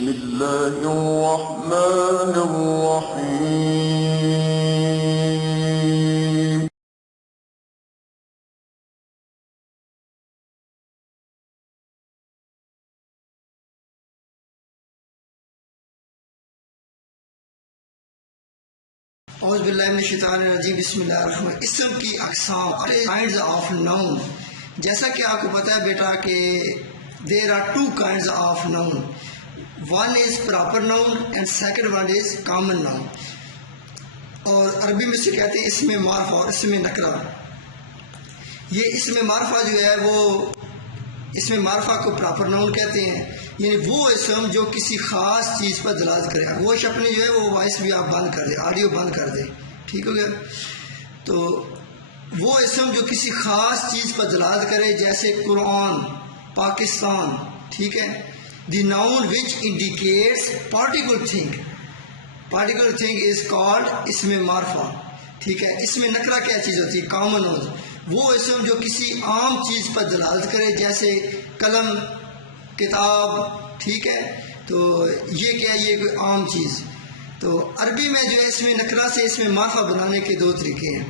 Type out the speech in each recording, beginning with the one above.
بسم اللہ الرحمن الرحیم اعوذ باللہ من الشیطان الرجیم بسم اللہ الرحمن الرحیم۔ اسم کی اقسام kinds of noun، جیسا کہ آپ کو پتا ہے بیٹا کہ there are two kinds of noun، one is proper noun and second one is common noun، اور عربی میں سے کہتے ہیں اسم معرفہ اور اسم نکرہ۔ یہ اسم معرفہ جو ہے وہ اسم معرفہ کو پراپر ناؤن کہتے ہیں، یعنی وہ اسم جو کسی خاص چیز پر دلالت کرے۔ وہ اپنے جو ہے وہ وائس بھی آپ بند کر دیں، آڈیو بند کر دیں، ٹھیک ہو گیا۔ تو وہ اسم جو کسی خاص چیز پر دلالت کرے، جیسے قرآن، پاکستان، ٹھیک ہے۔ The noun which indicates particular thing is called اسم معرفہ، ٹھیک ہے۔ اسم نکرہ کیا چیز ہوتی ہے؟ کامن ناؤن، وہ اسم جو کسی عام چیز پر دلالت کرے، جیسے قلم، کتاب، ٹھیک ہے۔ تو یہ کیا ہے؟ یہ کوئی عام چیز۔ تو عربی میں جو ہے اسم نکرہ سے اسم معرفہ بنانے کے دو طریقے ہیں۔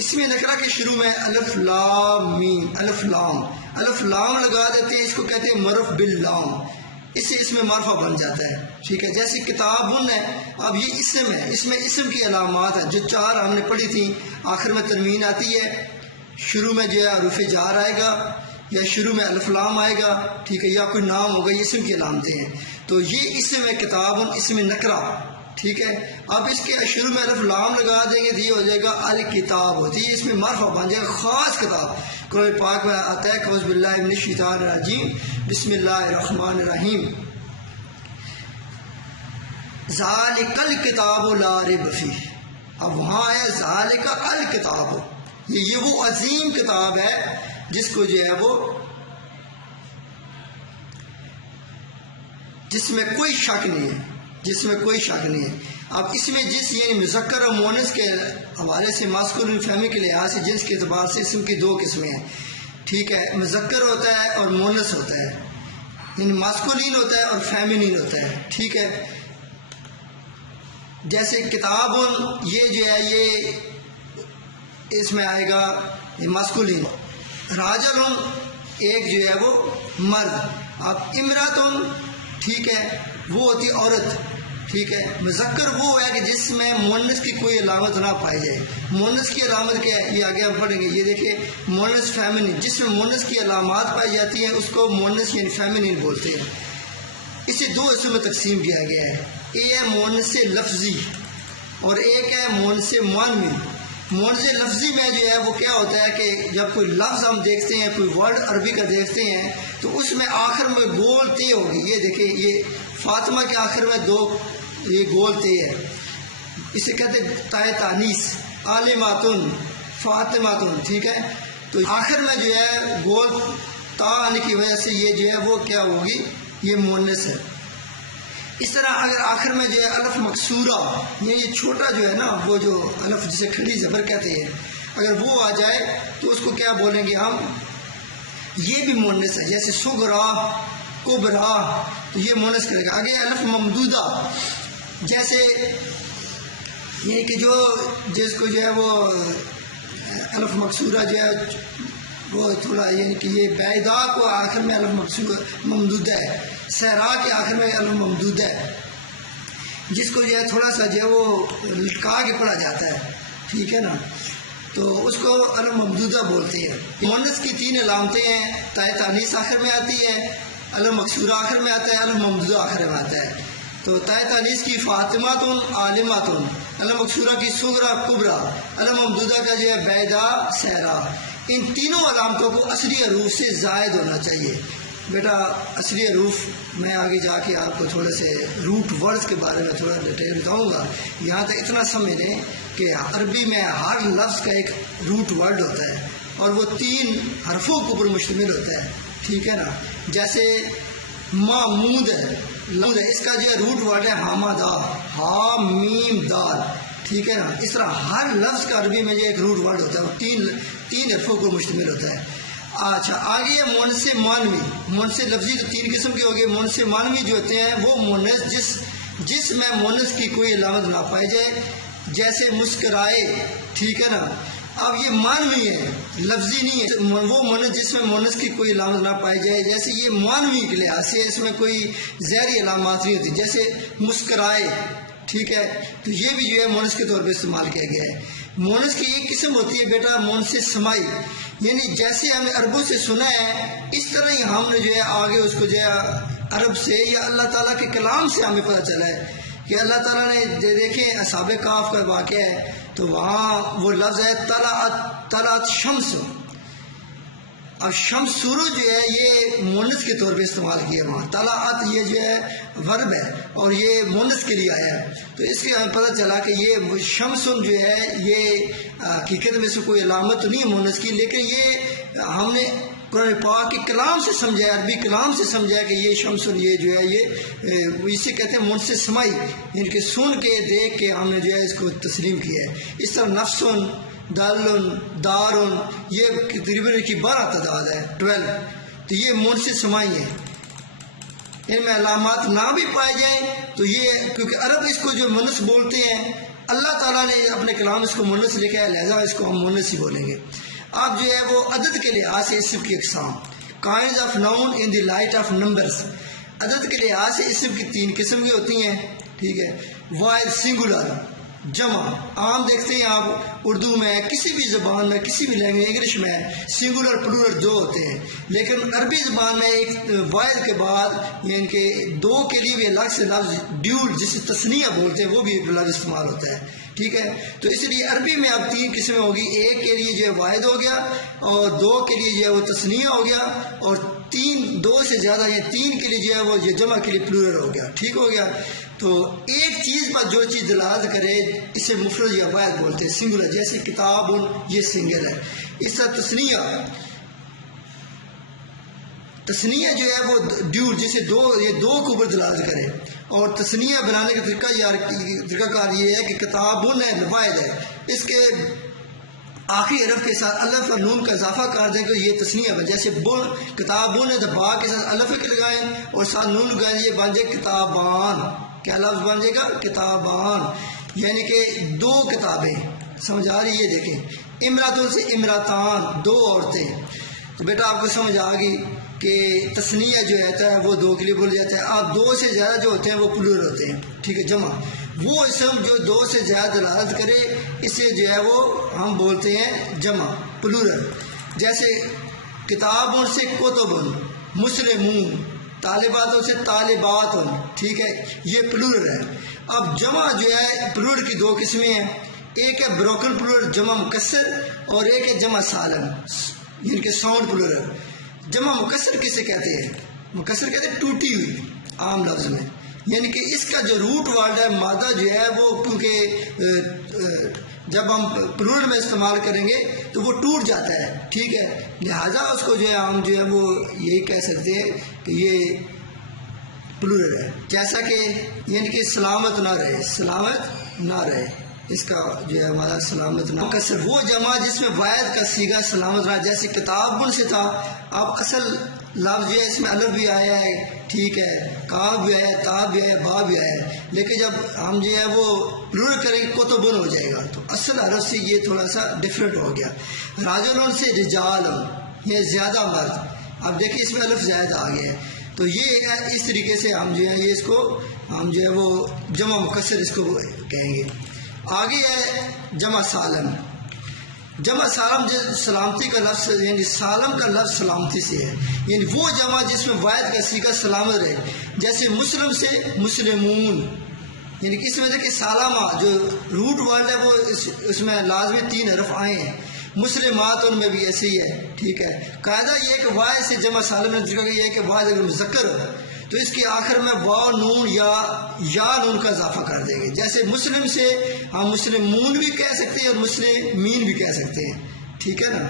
اسم نکرہ کے شروع میں الف لام میم، الف لام لگا دیتے ہیں، اس کو کہتے ہیں مرف باللام، اس سے اسم معرفہ بن جاتا ہے، ٹھیک ہے۔ جیسے کتابن ہے، اب یہ اسم ہے، اس میں اسم کی علامات ہیں جو چار ہم نے پڑھی تھیں۔ آخر میں تنوین آتی ہے، شروع میں جو ہے حروف جار آئے گا، یا شروع میں الف لام آئے گا، ٹھیک ہے، یا کوئی نام ہوگا، یہ اسم کی علامتیں ہیں۔ تو یہ اسم ہے کتابن، اسم نکرہ، ٹھیک ہے۔ اب اس کے شروع میں الف لام لگا دیں گے تو یہ ہو جائے گا الکتاب ہوتی ہے، اس میں معرفہ بن جائے گا، خاص کتاب۔ قرآن پاک میں آتا ہے اعوذ باللہ من الشیطان الرجیم بسم اللہ الرحمن الرحیم، ذالک الکتاب لا ریب فیہ۔ اب وہاں ہے ذالک الکتاب، یہ وہ عظیم کتاب ہے جس کو جو ہے وہ جس میں کوئی شک نہیں ہے، اب اس میں جس یعنی مذکر اور مونس کے حوالے سے ماسکولین فیملی کے لحاظ سے جنس کے اعتبار سے اسم کی دو قسمیں ہیں، ٹھیک ہے۔ مذکر ہوتا ہے اور مونس ہوتا ہے، یعنی ماسکولین ہوتا ہے اور فیمینین ہوتا ہے، ٹھیک ہے۔ جیسے کتاب یہ جو ہے یہ اس میں آئے گا یہ ماسکولین، راجل ایک جو ہے وہ مرد، اب امراتن، ٹھیک ہے، وہ ہوتی عورت، ٹھیک ہے۔ مذکر وہ ہے کہ جس میں مؤنث کی کوئی علامت نہ پائی جائے۔ مؤنث کی علامت کیا ہے؟ یہ آگے ہم پڑھیں گے، یہ دیکھیں مؤنث فیمنین، جس میں مؤنث کی علامات پائی جاتی ہیں اس کو مؤنث یعنی فیمنین بولتے ہیں۔ اسے دو حصوں میں تقسیم کیا گیا ہے، ایک ہے مؤنث لفظی اور ایک ہے مؤنث معنوی۔ مؤنث لفظی میں جو ہے وہ کیا ہوتا ہے کہ جب کوئی لفظ ہم دیکھتے ہیں، کوئی ورڈ عربی کا دیکھتے ہیں تو اس میں آخر میں گول تے ہوگی۔ یہ دیکھیں، یہ فاطمہ کے آخر میں دو یہ گول تے ہے، اسے کہتے ہیں تائے تانیس، عالماتن، فاطماتن، ٹھیک ہے۔ تو آخر میں جو ہے گول تا آنے کی وجہ سے یہ جو ہے وہ کیا ہوگی؟ یہ مؤنث ہے۔ اس طرح اگر آخر میں جو ہے الف مکسورہ، یہ چھوٹا جو ہے نا، وہ جو الف جسے کھڑی زبر کہتے ہیں، اگر وہ آ جائے تو اس کو کیا بولیں گے ہم؟ یہ بھی مؤنث ہے، جیسے صغرا، کبرا، تو یہ مؤنث کرے گا۔ آگے الف ممدودہ، جیسے یہ کہ جس کو جو ہے وہ الف مکسورہ جو ہے وہ تھوڑا یعنی کہ یہ بیدا کو آخر میں الف ممدودہ ہے، صحرا کے آخر میں الف ممدودہ ہے، جس کو جو ہے تھوڑا سا جو ہے وہ لٹکا کے پڑھا جاتا ہے، ٹھیک ہے نا، تو اس کو الف ممدودہ بولتے ہیں۔ مؤنث کی تین علامتیں ہیں، تائے تانیث آخر میں آتی ہے، الف مکسورہ آخر میں آتا ہے، الف ممدودہ آخر میں آتا ہے۔ تو تائے تانیث کی فاطماتن، عالماتن، الف مکسورہ کی صغرا، کبرا، الف ممدودہ کا جو ہے بیدا، صحرا۔ ان تینوں علامتوں کو اصلی حروف سے زائد ہونا چاہیے۔ بیٹا اصلی حروف میں آگے جا کے آپ کو تھوڑے سے روٹ ورڈز کے بارے میں تھوڑا ڈیٹیل بتاؤں گا، یہاں تک اتنا سمجھ لیں کہ عربی میں ہر لفظ کا ایک روٹ ورڈ ہوتا ہے اور وہ 3 حرفوں کے اوپر مشتمل ہوتا ہے، ٹھیک ہے نا۔ جیسے محمود ہے، اس کا جو ہے روٹ ورڈ ہے حامدہ، ہا میم دال، ٹھیک ہے نا۔ اس طرح ہر لفظ کا عربی میں جو ایک روٹ ورڈ ہوتا ہے وہ تین حرفوں کو مشتمل ہوتا ہے۔ اچھا آگے ہے مونس مانوی. مونس لفظی تو 3 قسم کے ہو گئے. مونس مانوی جو ہوتے ہیں وہ مونس جس میں مونس کی کوئی علامت نہ پائی جائے، جیسے مسکرائے، ٹھیک ہے نا. اب یہ مانوی ہے، لفظی نہیں ہے. وہ مونس جس میں مونس کی کوئی علامت نہ پائی جائے، جیسے یہ مانوی کے لحاظ سے اس میں کوئی ظاہری علامات نہیں ہوتی، جیسے مسکرائے، ٹھیک ہے. تو یہ بھی جو ہے مونس کے طور پہ استعمال کیا گیا ہے. مونس کی ایک قسم ہوتی ہے بیٹا مونس سمائی، یعنی جیسے ہم نے عربوں سے سنا ہے اس طرح ہی ہم نے جو ہے آگے اس کو جو ہے عرب سے یا اللہ تعالیٰ کے کلام سے ہمیں پتہ چلا ہے کہ اللہ تعالیٰ نے دیکھیں اصحاب کہف کا واقعہ ہے تو وہاں وہ لفظ ہے طلعت شمس. اب شمس سورج جو ہے یہ مونس کے طور پہ استعمال کیا وہاں. طلعت یہ جو ہے ورب ہے اور یہ مونس کے لیے آیا ہے. تو اس کے ہمیں پتہ چلا کہ یہ شمس جو ہے یہ حقیقت میں سے کوئی علامت نہیں ہے مونس کی، لیکن یہ ہم نے قرآن پاک کے کلام سے سمجھا ہے، عربی کلام سے سمجھا ہے کہ یہ شمس یہ جو ہے یہ اسے کہتے ہیں مونس سمائی، یعنی کہ سن کے دیکھ کے ہم نے جو ہے اس کو تسلیم کیا ہے. اس طرح نفسن، دلن، دارن، یہ تقریباً کی 12 تعداد ہے، 12. تو یہ مونس سمائی ہے. ان میں علامات نہ بھی پائے جائیں تو یہ کیونکہ عرب اس کو جو مونس بولتے ہیں، اللہ تعالیٰ نے اپنے کلام اس کو مونس لکھا ہے، لہذا اس کو ہم مونس ہی بولیں گے. اب جو ہے وہ عدد کے لحاظ سے اسم کی اقسام، kinds of noun in the light of numbers. عدد کے لحاظ سے اسم کی 3 قسم کی ہوتی ہیں، ٹھیک ہے. واحد سنگولر، جمع. عام دیکھتے ہیں آپ اردو میں کسی بھی زبان میں کسی بھی لینگویج، انگلش میں سنگولر پلورل 2 ہوتے ہیں، لیکن عربی زبان میں ایک واحد کے بعد یعنی کہ 2 کے لیے بھی الگ سے لفظ ڈیول جسے تثنیہ بولتے ہیں وہ بھی لفظ استعمال ہوتا ہے، ٹھیک ہے. تو اس لیے عربی میں اب 3 قسمیں ہوگی. ایک کے لیے جو ہے واحد ہو گیا اور 2 کے لیے جو ہے وہ تثنیہ ہو گیا اور 2 سے زیادہ یا 3 کے لیے جو ہے وہ جمع کے لیے پلورل ہو گیا، ٹھیک ہو گیا. تو ایک چیز پر جو چیز دلالت کرے اسے مفرد یا واحد بولتے ہیں، سنگولر. جیسے کتاب یہ سنگل ہے. اس طرح تثنیہ جو ہے وہ ڈیول جیسے 2 کے اوپر دلالت کرے. اور تثنیہ بنانے کا طریقہ کار یہ ہے کہ کتابن ہے، واحد ہے، اس کے آخری حرف کے ساتھ الف اور نون کا اضافہ کر دیں تو یہ تثنیہ بن. جیسے کتابن ہے تو با کے ساتھ الف لگائیں اور ساتھ نون لگائیں، یہ بن جائے کتابان. کیا لفظ بن جائے گا؟ کتابان، یعنی کہ 2 کتابیں. سمجھ آ رہی ہے؟ دیکھیں امراتوں سے امراتان، 2 عورتیں. تو بیٹا آپ کو سمجھ آ گئی کہ تثنیہ جو رہتا ہے وہ 2 کے لیے بول جاتا ہے. آپ 2 سے زیادہ جو ہوتے ہیں وہ پلورل ہوتے ہیں، ٹھیک ہے، جمع. وہ اسم جو 2 سے زیادہ دلالت کرے اسے جو ہے وہ ہم بولتے ہیں جمع، پلورل. جیسے کتابوں سے کتبن، مسلمون، طالباتوں سے طالبات، ٹھیک ہے، یہ پلورل ہے. اب جمع جو ہے پلورل کی 2 قسمیں ہیں. ایک ہے بروکن پلورل جمع مکسر اور ایک ہے جمع سالم یعنی کہ ساؤنڈ پلورل. جمع مکسر کسے کہتے ہیں؟ مکسر کہتے ہیں ٹوٹی ہوئی عام لفظ میں، یعنی کہ اس کا جو روٹ ورڈ ہے مادہ جو ہے وہ کیونکہ جب ہم پلورل میں استعمال کریں گے تو وہ ٹوٹ جاتا ہے، ٹھیک ہے. لہٰذا اس کو جو ہے ہم جو ہے وہ یہی کہہ سکتے ہیں کہ یہ پلورل ہے. جیسا کہ یعنی کہ سلامت نہ رہے، سلامت نہ رہے، اس کا جو ہے ہمارا سلامت نہ کسر. وہ جمع جس میں واحد کا سیگا سلامت رہا، جیسے کتاب سے تھا. اب اصل لفظ جو ہے اس میں الف بھی آیا ہے، ٹھیک ہے، کاف بھی آیا، تا بھی آیا، با بھی آیا ہے، لیکن جب ہم جو ہے وہ پلورل کریں گے کتبن ہو جائے گا. تو اصل حرف سے یہ تھوڑا سا ڈفرینٹ ہو گیا. راجلن سے رجالن، یہ زیادہ مرد. اب دیکھیں اس میں الف زیادہ آ گیا ہے. تو یہ ہے اس طریقے سے ہم جو ہے یہ اس کو ہم جو ہے وہ جمع مکسر اس کو کہیں گے. آگے ہے جمع سالم. جمع سالم سلامتی کا لفظ یعنی سالم کا لفظ سلامتی سے ہے، یعنی وہ جمع جس میں واحد کا سیگا سلامت رہے. جیسے مسلم سے مسلمون، یعنی کہ اس میں دیکھیں سالمہ جو روٹ ورڈ ہے وہ اس میں لازمی 3 حرف آئے ہیں. مسلمات ان میں بھی ایسے ہی ہے، ٹھیک ہے. قاعدہ یہ کہ واحد سے جمع سالم نے ذکر یہ ہے کہ واحد اگر مذکر ہو تو اس کے آخر میں واو نون یا نون کا اضافہ کر دیں گے. جیسے مسلم سے ہم مسلمون بھی کہہ سکتے ہیں اور مسلمین بھی کہہ سکتے ہیں، ٹھیک ہے نا.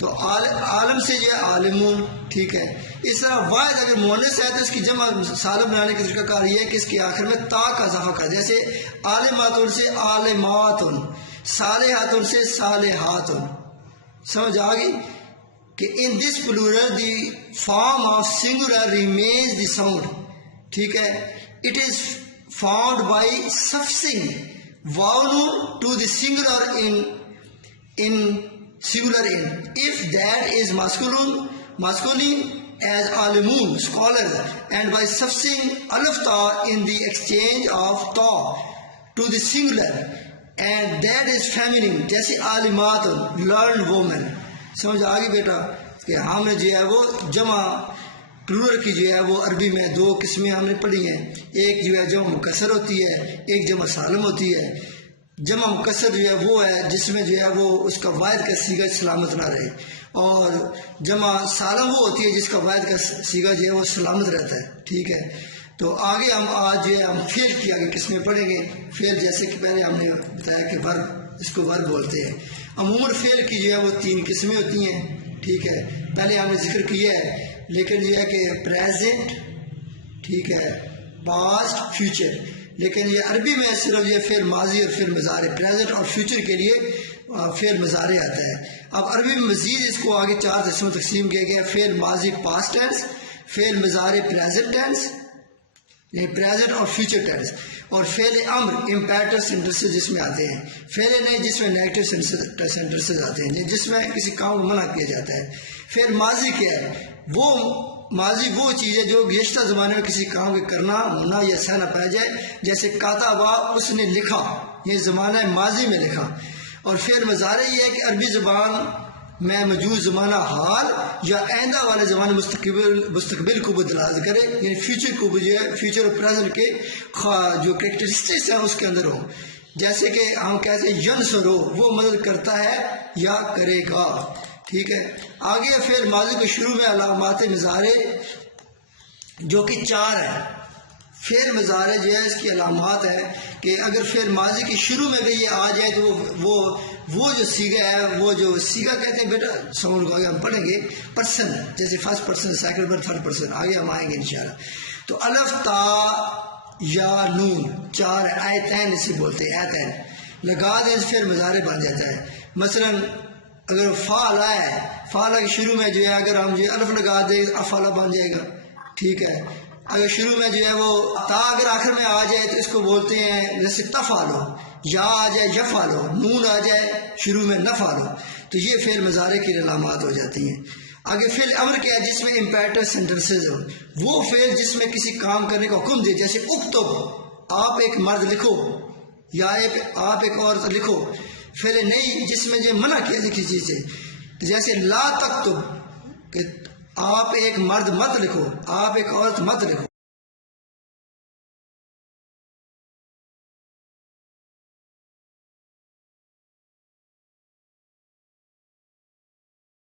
تو عالم سے جو ہے عالمون، ٹھیک ہے. اس طرح واحد اگر مؤنث ہے تو اس کی جمع سالم بنانے کا طریقہ کار یہ ہے کہ اس کے آخر میں تا کا اضافہ کر. جیسے عالماتن سے عالماتن، صالحاتن سے صالحاتن. سمجھ آ گئی؟ کہ in this plural the form of singular remains the sound. ٹھیک ہے, it is found by suffixing vowel to the singular in singular in. If that is masculine as alimun scholars, and by suffixing alif ta in the exchange of ta to the singular, and that is feminine جیسے عالمات learned woman. سمجھ آگے بیٹا کہ ہم نے جو ہے وہ جمع پلورل کی جو ہے وہ عربی میں دو قسمیں ہم نے پڑھی ہیں. ایک جو ہے جمع مکسر ہوتی ہے, ایک جمع سالم ہوتی ہے. جمع مکسر جو ہے وہ ہے جس میں جو ہے وہ اس کا واحد کا صیغہ سلامت نہ رہے, اور جمع سالم وہ ہوتی ہے جس کا واحد کا صیغہ جو ہے وہ سلامت رہتا ہے. ٹھیک ہے, تو آگے ہم آج جو ہے ہم فعل کی آگے قسمیں پڑھیں گے. فعل جیسے کہ پہلے ہم نے بتایا کہ ورب, اس کو ورب بولتے ہیں. عموماً فعل کی جو ہے وہ 3 قسمیں ہوتی ہیں. ٹھیک ہے, پہلے ہم نے ذکر کیا ہے, لیکن جو ہے کہ پریزنٹ, ٹھیک ہے, پاسٹ, فیوچر. لیکن یہ عربی میں صرف یہ فعل ماضی اور فعل مضارع, پریزنٹ اور فیوچر کے لیے فعل مضارع آتا ہے. اب عربی میں مزید اس کو آگے 4 حصوں میں تقسیم کیا گیا. فعل ماضی پاسٹ ٹینس, فعل مضارع پریزنٹ ٹینس یعنی پریزنٹ اور فیوچر ٹینس, اور فعل امر امپیرٹیو سینٹنسز جس میں آتے ہیں. فعل نہیں جس میں نیگیٹو سینٹنسز آتے ہیں, جس میں کسی کام کو منع کیا جاتا ہے. فعل ماضی کیا ہے؟ وہ ماضی وہ چیز ہے جو گزشتہ زمانے میں کسی کام کے کرنا ہونا یا سہنا پایا جائے, جیسے کاتبہ اس نے لکھا, یہ زمانہ ماضی میں لکھا. اور فعل مضارع یہ ہے کہ عربی زبان میں موجود زمانہ حال یا آئندہ والے زمانے مستقبل کو دلالت کرے, یعنی فیوچر کو جو ہے فیوچر اور پریزنٹ کے جو کریکٹرسٹکس ہیں اس کے اندر ہو. جیسے کہ ہم کہتے ہیں ینصر ہو, وہ مدد کرتا ہے یا کرے گا. ٹھیک ہے, آگے فعل ماضی کے شروع میں علامات مضارع جو کہ 4 ہیں. فعل مضارع جو ہے اس کی علامات ہے کہ اگر فعل ماضی کے شروع میں بھی یہ آ جائے تو وہ جو صیغہ ہے, وہ جو صیغہ کہتے ہیں بیٹا سمجھ کو آگے ہم پڑھیں گے, پرسن جیسے first person, second person, third person, آگے ہم آئیں گے انشاءاللہ. تو الف تا یا نون 4 آیتین اسے بولتے ہیں, آیتین لگا دیں فعل مضارع بن جاتا ہے. مثلا اگر فعلا ہے, فعلا کے شروع میں جو ہے اگر ہم جو الف لگا دیں افعلا بن جائے گا. ٹھیک ہے, اگر شروع میں جو ہے وہ تا اگر آخر میں آ جائے تو اس کو بولتے ہیں جیسے تفعلو, یا آ جائے یفعلو, نون آ جائے شروع میں نفعلو, تو یہ فعل مضارع کی علامات ہو جاتی ہیں. آگے فعل امر کیا ہے؟ جس میں امپیرٹیو سینٹنسز ہو, وہ فعل جس میں کسی کام کرنے کا حکم دے, جیسے اکتب آپ ایک مرد لکھو یا آپ ایک عورت لکھو. فعل نہیں جس میں جو منع کیا جائے کسی چیز سے, جیسے لا تکتب کہ آپ ایک مرد مت لکھو, آپ ایک عورت مت لکھو.